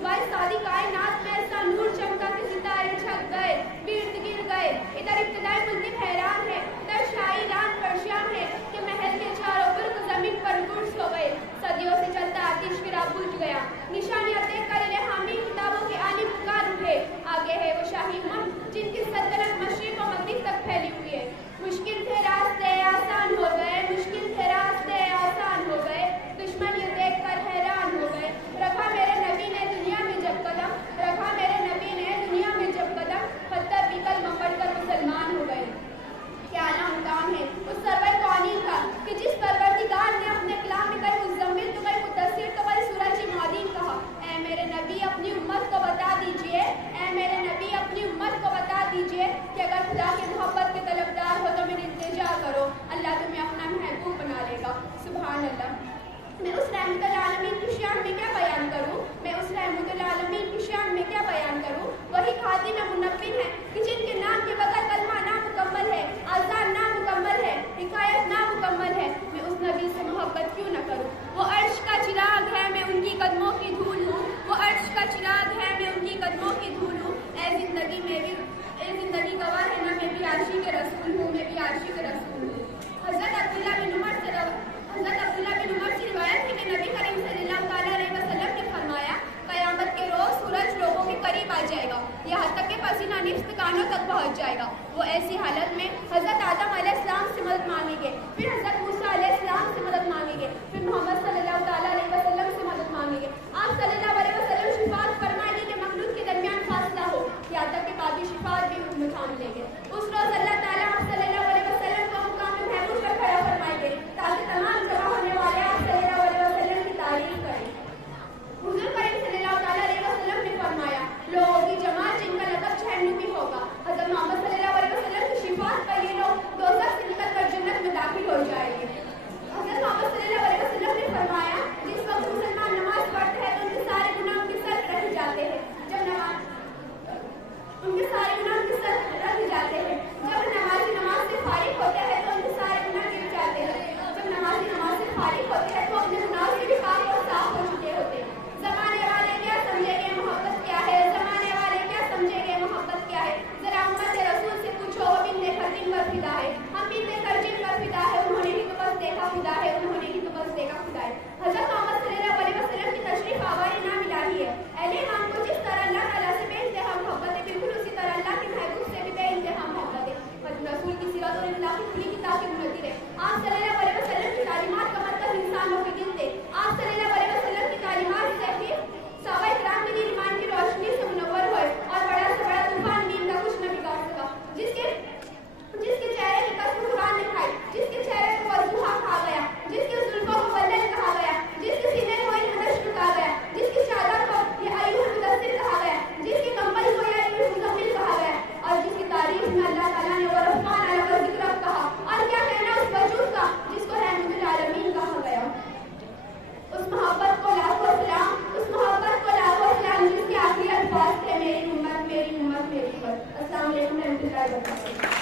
صبح ساری کائنات میں ایسا نور چمکا کہ ستارے چھک گئے، گرد گر گئے۔ ادھر ابتدائی ملتف حیران ہے، ادھر شاہی ایران پریشان ہے کہ محل کے چاروں برگ زمین پر گرس ہو گئے۔ صدیوں سے چلتا آتش گرا بجھ گیا، نشانیاں دیکھ کر الہامی کتابوں کے عالم پکار اٹھے۔ آگے ہے وہ شاہی امت جن کی سلطنت مشرق و مغرب تک پھیلی ہوئی ہے۔ مشکل تھے راستے آسان ہو گئے، مشکل تھے راستے آسان ہو گئے، دشمن یہ دیکھ کر حیران ہو گئے۔ رکھا میرے نبی نے دنیا میں جب قدم، رکھا میرے نبی نے دنیا میں جب قدم، پتھر بھی کلمہ پڑھ کر مسلمان ہو گئے۔ کیا نام کام ہے اس سرور قوانین کا کہ جس پروردگار نے اپنے کلام میں کئی مزمل تو کئی مدثر تو کئی سورج معدین کہا۔ اے میرے نبی اپنی امت کو بتا دیجئے، اے میرے نبی اپنی امت کو بتا دیجئے کہ اگر خدا کی محبت کے طلبدار ہو تو میری التجا کرو، اللہ تمہیں اپنا محبوب بنا لے گا۔ سبحان اللہ۔ میں اس رحمت العالمین کی شان میں کیا بیان کروں، میں اس رحمت العالمین کی شان میں کیا بیان کروں۔ وہی خاتم منبن ہے کہ جن کے نام کے بغیر کلمہ نامکمل ہے، آذان نامکمل ہے، حکایت نامکمل ہے۔ میں اس نبی سے محبت کیوں نہ کروں۔ وہ عرش کا چراغ ہے، میں ان کی قدموں کی دھول ہوں، وہ عرش کا چراغ ہے، میں ان کی قدموں کی دھول ہوں۔ اے زندگی گواہ ہے نا، میں بھی عاشق رسول ہوں، میں بھی عاشق رسول ہوں۔ حضرت عبداللہ بن عمر سے روایت ہے کہ نبی کریم صلی اللہ علیہ وسلم نے فرمایا قیامت کے روز سورج لوگوں کے قریب آ جائے گا، یہاں تک کہ پسینہ نصف کانوں تک پہنچ جائے گا۔ وہ ایسی حالت میں حضرت آدم علیہ السلام سے مدد مانگیں گے، پھر حضرت موسیٰ علیہ السلام سے مدد مانگیں گے، پھر محمد صلی اللہ علیہ وسلم سے مدد مانگیں گے۔ آپ صلی اللہ علیہ وسلم شفاعت فرمائیں گے کہ مخلوق کے درمیان فاصلہ ہو، یہاں تک کہ بابی شفاعت بھی حکم تھام لیں گے۔ اس روز اللہ تعالیٰ آپ صلی اللہ علیہ وسلم کو مقام محمود پر کھڑا فرمائیں گے تاکہ تمام جمع ہونے والے آپ صلی اللہ علیہ وسلم کی تعریف کریں۔ حضور کریم صلی اللہ علیہ وسلم نے فرمایا لوگوں کی جماعت جن کا لقب جہنمی ہوگا، حضرت محمد صلی اللہ علیہ وسلم کی شفاعت پر یہ لوگ دوزخ سے نکل کر جنت میں داخل ہو جائیں گے۔ حضرت محمد صلی اللہ علیہ وسلم نے فرمایا جس وقت مسلمان نماز پڑھتے ہیں تو ان کے سارے گناہ ان کے سر پہ رکھ جاتے ہیں، ان کے سارے گناہ ان کے سر پہ رکھ جاتے ہیں۔ جب نمازی نماز سے فارغ ہوتے ہیں تو ان کے سارے گناہ گر جاتے ہیں، جب نمازی نماز سے فارغ ہوتے ہیں تو اپنے گناہوں سے بھی پاک اور صاف ہو چکے ہوتے ہیں۔ زمانے والے کیا سمجھیں گے محبت کیا ہے، زمانے والے کیا سمجھیں گے محبت کیا ہے۔ ذرا امت رسول سے پوچھو، وہ بنتے خرجن پر فدا ہے، ہم بنتے خرجن پر فدا ہے، انہوں نے ہی تو بس دیکھا خدا ہے، انہوں نے ہی تو بس دیکھا خدا ہے۔ حضرت محمد صلی اللہ علیہ وسلم کی تشریف آوری نام الہی ہے۔ اہل ایمان کو جس طرح اللہ تعالیٰ سے بے انتہا محبت ہے، بالکل اسی طرح اللہ کے محبوب سے بھی بے انتہا محبت ہے۔ رسول کی سیرت اور اللہ کی کھلی کتاب کی منتظر ہے۔ آپ صلی اللہ علیہ وسلم کی تعلیمات کا مطلب انسانوں کے دل تھے۔ آپ صلی اللہ علیہ وسلم کی تعلیمات سے ہی صحابہ کرام کے دل ایمان کی روشنی سے منور ہوئے اور بڑا سے بڑا طوفان بھی ان کا کچھ نہ بگاڑ سکا۔ جس کے چہرے کی قسم قرآن نے کھائی، جس کے چہرے کو وضوحا کہا گیا، جس کے زلفوں کو بلل کہا گیا، جس کے سینے کو انحنش کہا گیا، جس کی چادر کو یہ ایوہ المدثر کہا گیا، جس کے کمبل کو یہ ایوہ المزمل کہا گیا، اور جس کی تعریف میں اللہ تعالیٰ نے ورحمٰن علیہ وذکرہ کہا، اور کیا کہنا اس وجود کا جس کو رحمت العالمین کہا گیا۔ اس محبت کو لاکھوں سلام، اس محبت کو لاکھوں سلام جس کے آخری الفاظ تھے میری امت میری امت میری امت۔ السلام علیکم ورحمۃ اللہ وبرکاتہ۔